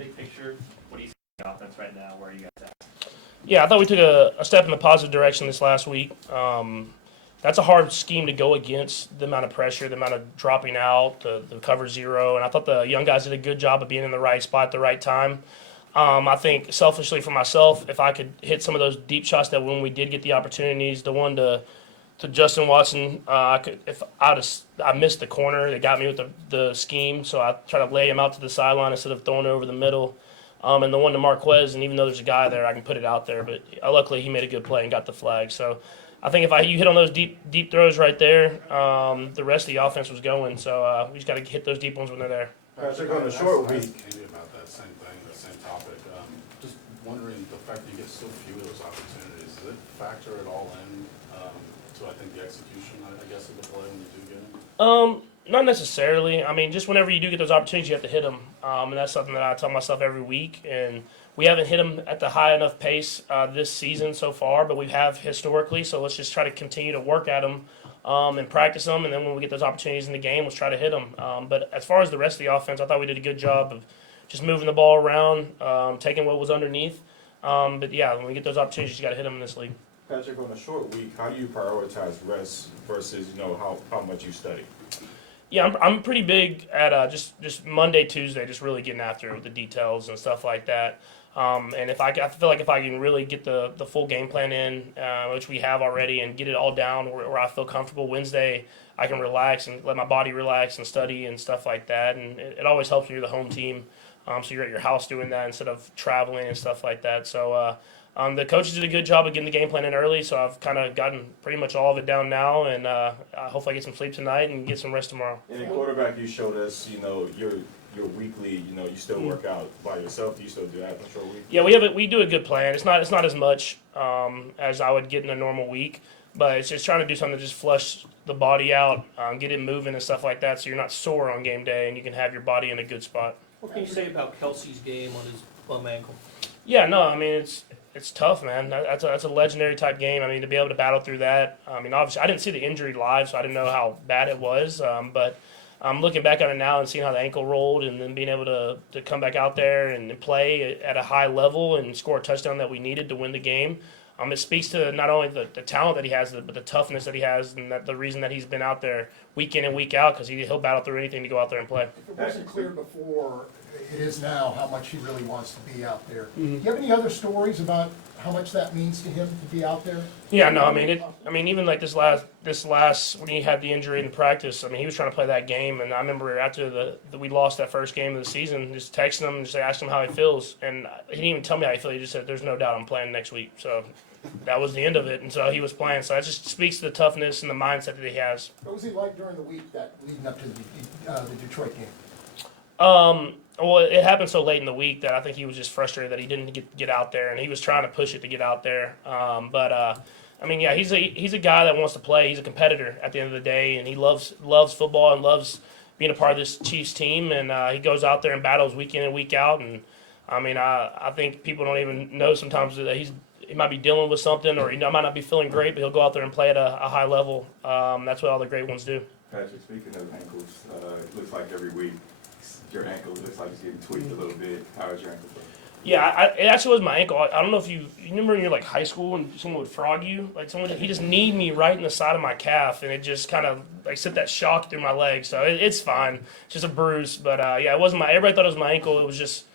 big picture, what do you see in the offense right now? Where are you guys at? Yeah, I thought we took a step in the positive direction this last week. That's a hard scheme to go against, the amount of pressure, the amount of dropping out, the cover zero. And I thought the young guys did a good job of being in the right spot at the right time. I think selfishly for myself, if I could hit some of those deep shots that when we did get the opportunities, the one to Justin Watson, I missed the corner. They got me with the scheme, so I tried to lay him out to the sideline instead of throwing it over the middle. And the one to Marquez, and even though there's a guy there, I can put it out there. But luckily, he made a good play and got the flag. So I think if you hit on those deep throws right there, the rest of the offense was going. So we just got to hit those deep ones when they're there. Patrick, on the short week. About that same thing, that same topic. Just wondering, the fact that you get so few of those opportunities, does it factor at all in to, I think, the execution, I guess, of the play when you do get it? Not necessarily. I mean, just whenever you do get those opportunities, you have to hit them. And that's something that I tell myself every week. And we haven't hit them at the high enough pace this season so far, but we have historically. So let's just try to continue to work at them and practice them. And then when we get those opportunities in the game, let's try to hit them. But as far as the rest of the offense, I thought we did a good job of just moving the ball around, taking what was underneath. But yeah, when we get those opportunities, you got to hit them in this league. Patrick, on a short week, how do you prioritize rest versus how much you study? Yeah, I'm pretty big at just Monday, Tuesday, just really getting after it with the details and stuff like that. And I feel like if I can really get the full game plan in, which we have already, and get it all down where I feel comfortable, Wednesday I can relax and let my body relax and study and stuff like that. And it always helps when you're the home team, so you're at your house doing that instead of traveling and stuff like that. So the coaches did a good job of getting the game plan in early, so I've kind of gotten pretty much all of it down now, and hopefully I get some sleep tonight and get some rest tomorrow. And in quarterback, you showed us, your weekly, you still work out by yourself. Do you still do that in a short week? Yeah, we do a good plan. It's not as much as I would get in a normal week, but it's just trying to do something to just flush the body out, get it moving and stuff like that, so you're not sore on game day and you can have your body in a good spot. What can you say about Kelce's game on his bum ankle? Yeah, no, I mean it's tough, man. That's a legendary type game. I mean, to be able to battle through that. I mean, obviously I didn't see the injury live, so I didn't know how bad it was. But I'm looking back on it now and seeing how the ankle rolled, and then being able to come back out there and play at a high level and score a touchdown that we needed to win the game. It speaks to not only the talent that he has, but the toughness that he has, and the reason that he's been out there week in and week out, because he'll battle through anything to go out there and play. If it wasn't clear before, it is now how much he really wants to be out there. Do you have any other stories about how much that means to him to be out there? Yeah, no, I mean, even like this last when he had the injury in the practice, I mean, he was trying to play that game, and I remember after we lost that first game of the season, just texting him and just asking him how he feels, and he didn't even tell me how he feels. He just said, "There's no doubt I'm playing next week." So that was the end of it, and so he was playing. So that just speaks to the toughness and the mindset that he has. What was he like during the week that leading up to the Detroit game? Well, it happened so late in the week that I think he was just frustrated that he didn't get out there, and he was trying to push it to get out there. I mean, yeah, he's a guy that wants to play. He's a competitor at the end of the day, and he loves football and loves being a part of this Chiefs team. And he goes out there and battles week in and week out. And I mean, I think people don't even know sometimes that he might be dealing with something, or he might not be feeling great, but he'll go out there and play at a high level. That's what all the great ones do. Patrick, speaking of ankles, it looks like every week your ankle looks like it's getting tweaked a little bit. How is your ankle feeling? Yeah, it actually was my ankle. I don't know if you remember in your like high school and someone would frog you, like he just kneed me right in the side of my calf, and it just kind of like sent that shock through my leg. So it's fine, it's just a bruise. But yeah, it wasn't everybody thought it was my ankle. It was just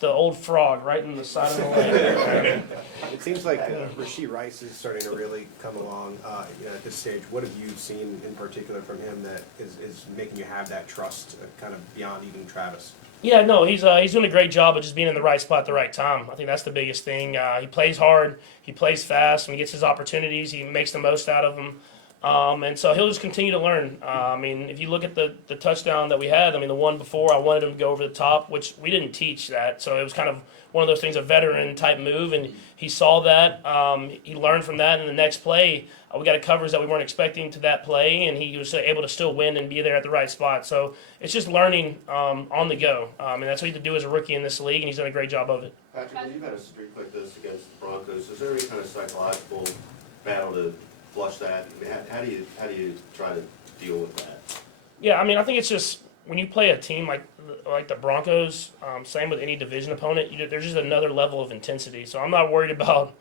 the old frog right in the side of the leg. It seems like Rashee Rice is starting to really come along at this stage. What have you seen in particular from him that is making you have that trust kind of beyond even Travis? Yeah, no, he's doing a great job of just being in the right spot at the right time. I think that's the biggest thing. He plays hard, he plays fast, when he gets his opportunities, he makes the most out of them. And so he'll just continue to learn. I mean, if you look at the touchdown that we had, I mean, the one before, I wanted him to go over the top, which we didn't teach that. So it was kind of one of those things, a veteran-type move, and he saw that. He learned from that, and the next play, we got a coverage that we weren't expecting to that play, and he was able to still win and be there at the right spot. So it's just learning on the go. And that's what you have to do as a rookie in this league, and he's done a great job of it. Patrick, when you've had a streak like this against the Broncos, is there any kind of psychological battle to flush that? I mean, how do you try to deal with that? Yeah, I mean, I think it's just when you play a team like like the Broncos, same with any division opponent. There's just another level of intensity. So I'm not worried about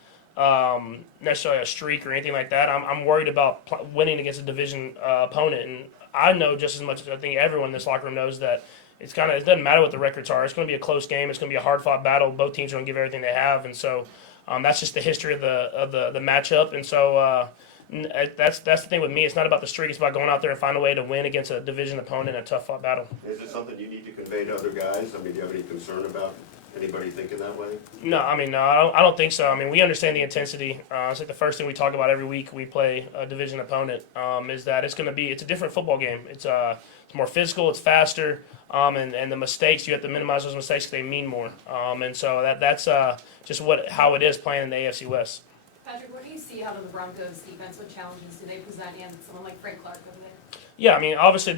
necessarily a streak or anything like that. I'm worried about winning against a division opponent, and I know just as much as I think everyone in this locker room knows that it doesn't matter what the records are. It's going to be a close game. It's going to be a hard fought battle. Both teams are going to give everything they have, and so that's just the history of the matchup. And so that's the thing with me. It's not about the streak. It's about going out there and find a way to win against a division opponent in a tough fought battle. Is it something you need to convey to other guys? I mean, do you have any concern about anybody thinking that way? No, I don't think so. I mean, we understand the intensity. It's like the first thing we talk about every week we play a division opponent is that it's a different football game. It's more physical, it's faster, and the mistakes, you have to minimize those mistakes because they mean more. And so that's just how it is playing in the AFC West. Patrick, what do you see out of the Broncos defense? What challenges do they present and someone like Frank Clark over there? Yeah, I mean, obviously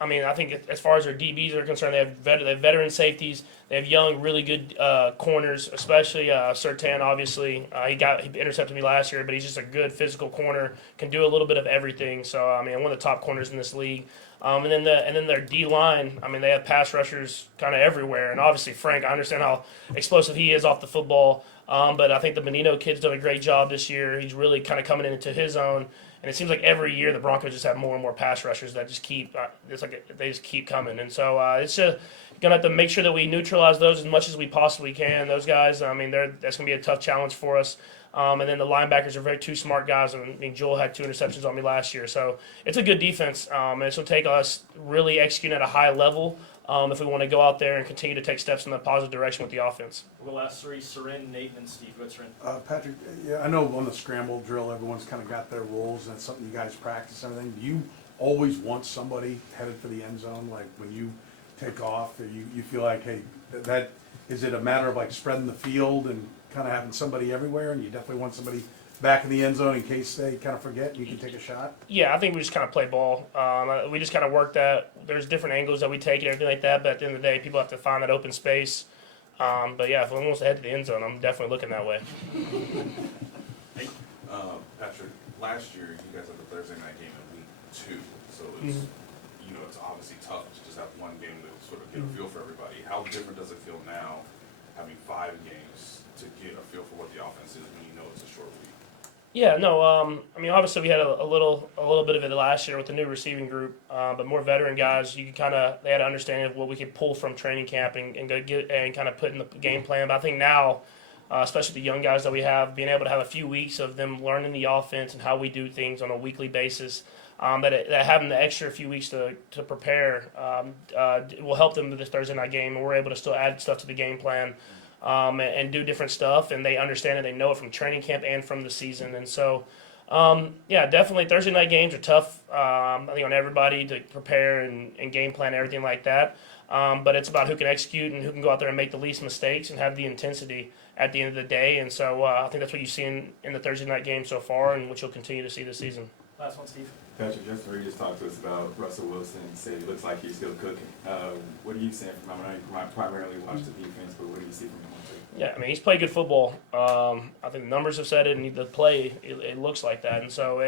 I think as far as their DBs are concerned, they have veteran safeties. They have young, really good corners, especially Surtain. Obviously, he intercepted me last year, but he's just a good physical corner. Can do a little bit of everything. So I mean, one of the top corners in this league. And then their D line. I mean, they have pass rushers kind of everywhere. And obviously, Frank, I understand how explosive he is off the football. But I think the Menino kid's done a great job this year. He's really kind of coming into his own. And it seems like every year the Broncos just have more and more pass rushers that just keep they just keep coming. And so it's just gonna have to make sure that we neutralize those as much as we possibly can. Those guys, I mean, that's gonna be a tough challenge for us. And then the linebackers are two smart guys. I mean, Joel had 2 interceptions on me last year, so it's a good defense. And it's gonna take us really executing at a high level if we want to go out there and continue to take steps in the positive direction with the offense. We'll ask three: Seren, Nathan, and Steve. Go ahead, Seren. Patrick, yeah, I know on the scramble drill, everyone's kind of got their rules, and it's something you guys practice and everything. Do you always want somebody headed for the end zone, like when you take off, or you feel like, hey, that is it a matter of like spreading the field and kind of having somebody everywhere, and you definitely want somebody back in the end zone in case they kind of forget and you can take a shot? Yeah, I think we just kind of play ball. We just kind of work that. There's different angles that we take and everything like that, but at the end of the day, people have to find that open space. But yeah, if one wants to head to the end zone, I'm definitely looking that way. Patrick, last year you guys had the Thursday night game in week 2, so it's it's obviously tough to just have one game to sort of get a feel for everybody. How different does it feel now having 5 games to get a feel for what the offense is when you know it's a short week? Yeah, no, I mean, obviously we had a little bit of it last year with the new receiving group, but more veteran guys, they had an understanding of what we could pull from training camp and go get and kind of put in the game plan. But I think now, especially the young guys that we have, being able to have a few weeks of them learning the offense and how we do things on a weekly basis, that having the extra few weeks to prepare will help them with this Thursday night game, and we're able to still add stuff to the game plan. And do different stuff, and they understand it. They know it from training camp and from the season. And so, yeah, definitely Thursday night games are tough, I think, on everybody to prepare and game plan and everything like that. But it's about who can execute and who can go out there and make the least mistakes and have the intensity at the end of the day. And so I think that's what you've seen in the Thursday night game so far, and what you'll continue to see this season. Last one, Steve. Patrick, just just talked to us about Russell Wilson. Said it looks like he's still cooking. What are you saying from him? I know you primarily watch the defense, but what do you see from him? Yeah, I mean, he's played good football. I think the numbers have said it, and the play, it looks like that. And so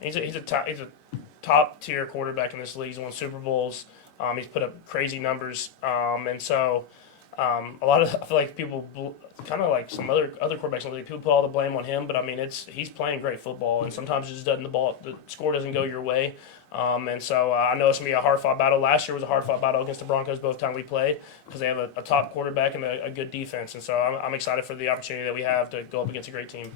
he's a top tier quarterback in this league. He's won Super Bowls. He's put up crazy numbers, and so I feel like people kind of like some other quarterbacks in the league. People put all the blame on him, but I mean, he's playing great football, and sometimes it just the score doesn't go your way. And so I know it's going to be a hard-fought battle. Last year was a hard-fought battle against the Broncos both times we played because they have a top quarterback and a good defense. And so I'm excited for the opportunity that we have to go up against a great team.